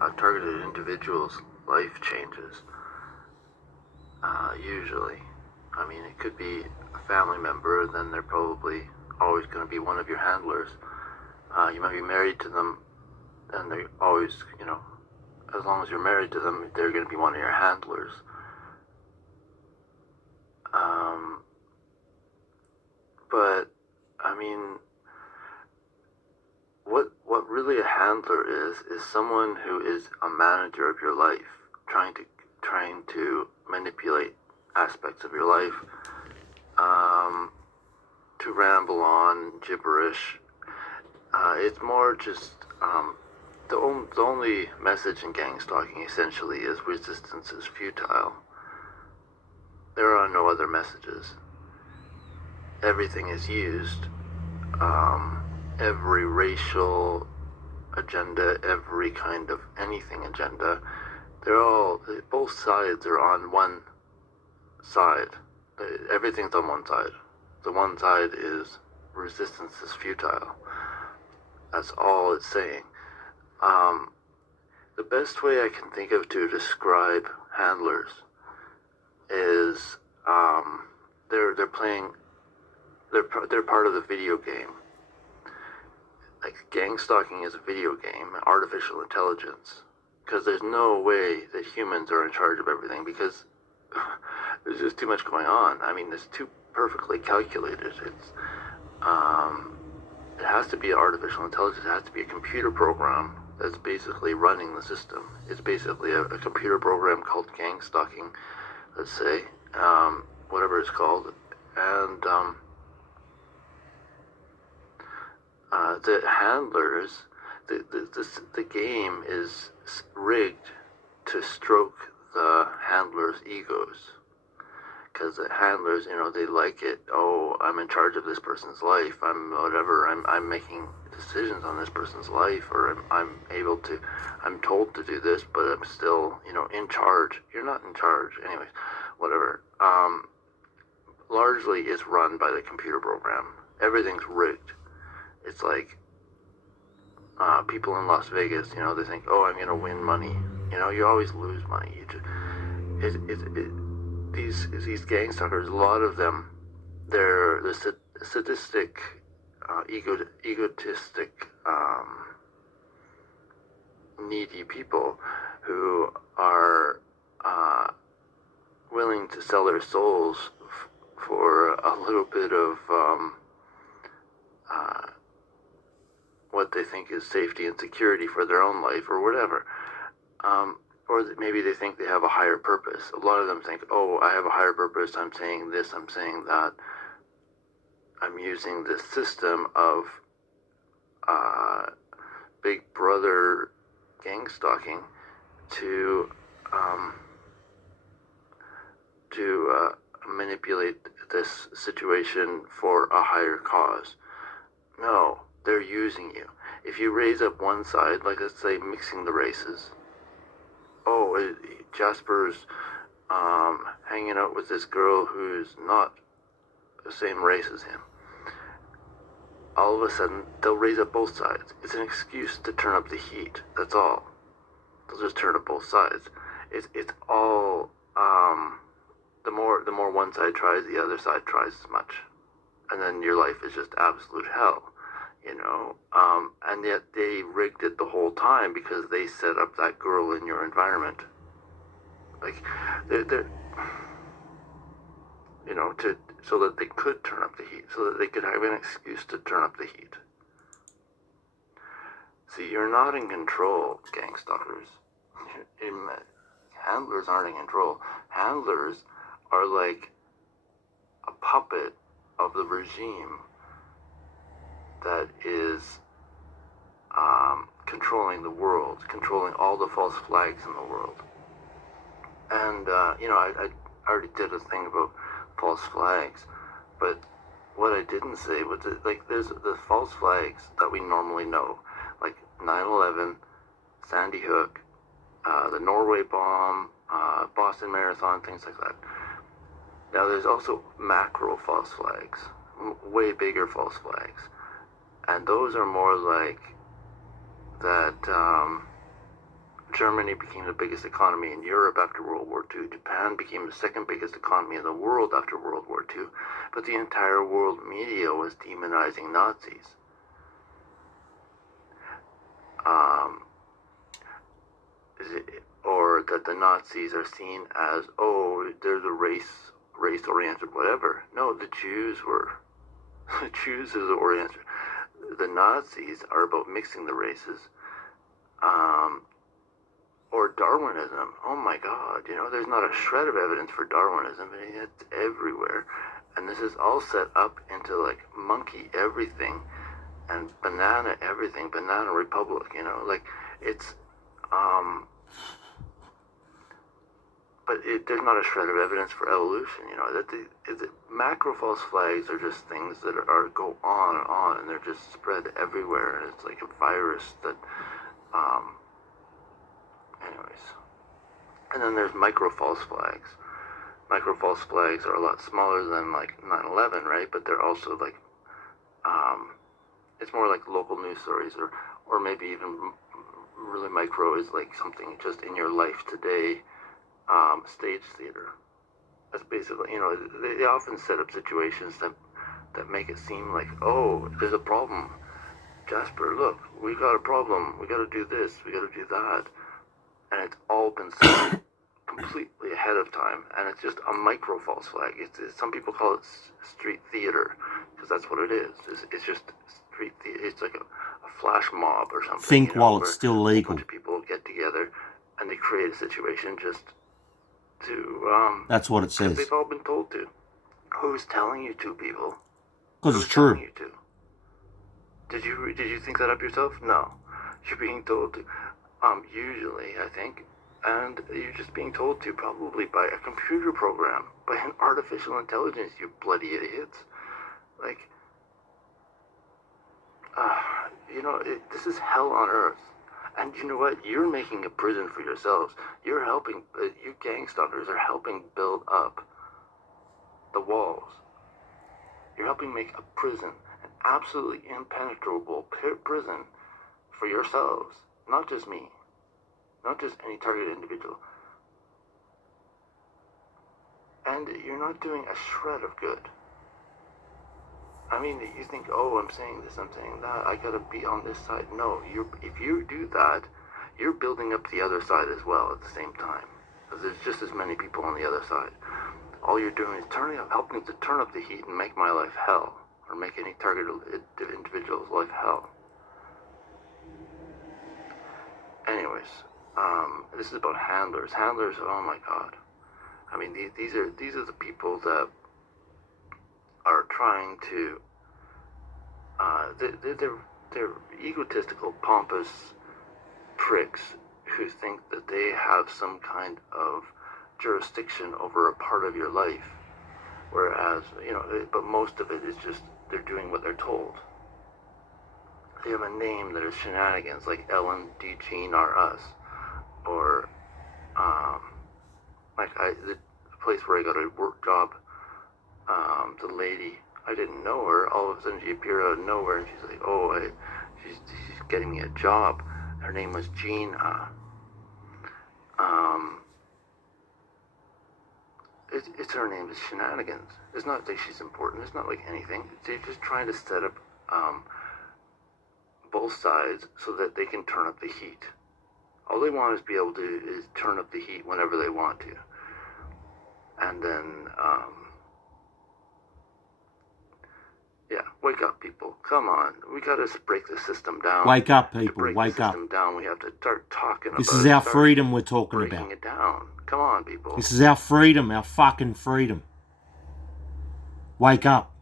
a targeted individual's life changes. Usually. I mean, it could be a family member, then they're probably always going to be one of your handlers. You might be married to them, and they're always, as long as you're married to them, they're going to be one of your handlers. But, I mean, what really a handler is someone who is a manager of your life, trying to manipulate aspects of your life, to ramble on gibberish. It's more just the only message in gang stalking essentially is resistance is futile. There are no other messages. Everything is used. Every racial agenda, every kind of anything agenda, both sides are on one side. Everything's on one side. The one side is resistance is futile. That's all it's saying. The best way I can think of to describe handlers is they're playing. They're part of the video game. Like gang stalking is a video game, artificial intelligence, because there's no way that humans are in charge of everything, because there's just too much going on. I mean, it's too perfectly calculated. It has to be artificial intelligence. It has to be a computer program that's basically running the system. It's basically a computer program called gang stalking, let's say, whatever it's called, and the handlers, the game is rigged to stroke the handlers' egos. Because the handlers, they like it. Oh, I'm in charge of this person's life. I'm whatever. I'm making decisions on this person's life, or I'm told to do this, but I'm still, in charge. You're not in charge. Anyways, whatever. Largely is run by the computer program. Everything's rigged. It's like people in Las Vegas, they think, oh, I'm going to win money. You always lose money. These gang stalkers, a lot of them, they're the sadistic, egotistic, needy people who are willing to sell their souls for a little bit of what they think is safety and security for their own life or whatever. Or maybe they think they have a higher purpose. A lot of them think, oh, I have a higher purpose. I'm saying this, I'm saying that. I'm using this system of Big Brother gang stalking to manipulate this situation for a higher cause. No, they're using you. If you raise up one side, like let's say mixing the races, oh, Jasper's hanging out with this girl who's not the same race as him. All of a sudden, they'll raise up both sides. It's an excuse to turn up the heat. That's all. They'll just turn up both sides. It's all the more one side tries, the other side tries as much, and then your life is just absolute hell. And yet they rigged it the whole time because they set up that girl in your environment. Like, they're so that they could turn up the heat, so that they could have an excuse to turn up the heat. See, you're not in control, gang stalkers. Handlers aren't in control. Handlers are like a puppet of the regime that is controlling the world, controlling all the false flags in the world. And, I already did a thing about false flags, but what I didn't say was that, like, there's the false flags that we normally know, like 9/11, Sandy Hook, the Norway bomb, Boston Marathon, things like that. Now, there's also macro false flags, way bigger false flags. And those are more like that Germany became the biggest economy in Europe after World War II. Japan became the second biggest economy in the world after World War II. But the entire world media was demonizing Nazis. Or that the Nazis are seen as, oh, they're the race-oriented, whatever. No, the Jews were. The Jews are the oriented. The Nazis are about mixing the races. Or Darwinism. Oh my God, there's not a shred of evidence for Darwinism. It's everywhere. And this is all set up into like monkey everything and banana everything, banana republic, like it's, but there's not a shred of evidence for evolution, that macro false flags are just things that go on, and they're just spread everywhere, and it's like a virus that, anyways. And then there's micro false flags. Micro false flags are a lot smaller than like 9/11, right? But they're also like, it's more like local news stories, or maybe even really micro is like something just in your life today, stage theater. That's basically, they often set up situations that make it seem like, oh, there's a problem. Jasper, look, we got a problem. We got to do this. We got to do that. And it's all been set completely ahead of time, and it's just a micro false flag. Some people call it street theater, because that's what it is. It's just street theater. It's like a flash mob or something. Think while it's still legal. A bunch of people get together, and they create a situation just to... that's what it says. They've all been told to. Who's telling you to, people? Because it's true. You to? Did you think that up yourself? No. You're being told to. Usually, I think, and you're just being told to probably by a computer program, by an artificial intelligence, you bloody idiots. Like, this is hell on earth. And you know what? You're making a prison for yourselves. You're helping, you gangstalkers are helping build up the walls. You're helping make a prison, an absolutely impenetrable prison for yourselves. Not just me. Not just any targeted individual. And you're not doing a shred of good. I mean, you think, oh, I'm saying this, I'm saying that, I gotta be on this side. No, if you do that, you're building up the other side as well at the same time. Because there's just as many people on the other side. All you're doing is helping to turn up the heat and make my life hell. Or make any targeted individual's life hell. Anyways, this is about handlers. Handlers, oh my God. I mean, these are the people that are trying to, they're egotistical, pompous pricks who think that they have some kind of jurisdiction over a part of your life. Whereas, but most of it is just, they're doing what they're told. They have a name that is shenanigans, like Ellen, D, Jean, R, Us. Or, the place where I got a work job, the lady, I didn't know her, all of a sudden she appeared out of nowhere, and she's like, oh, she's getting me a job. Her name was Jean, it's her name is shenanigans. It's not like she's important, it's not like anything. They're just trying to set up, both sides so that they can turn up the heat. All they want is be able to turn up the heat whenever they want to. And then, yeah, wake up, people. Come on. We got to break the system down. Wake up, people. To break wake the up. system down, we have to start talking this about is our freedom we're talking about. Breaking it down. Come on, people. This is our freedom, our fucking freedom. Wake up.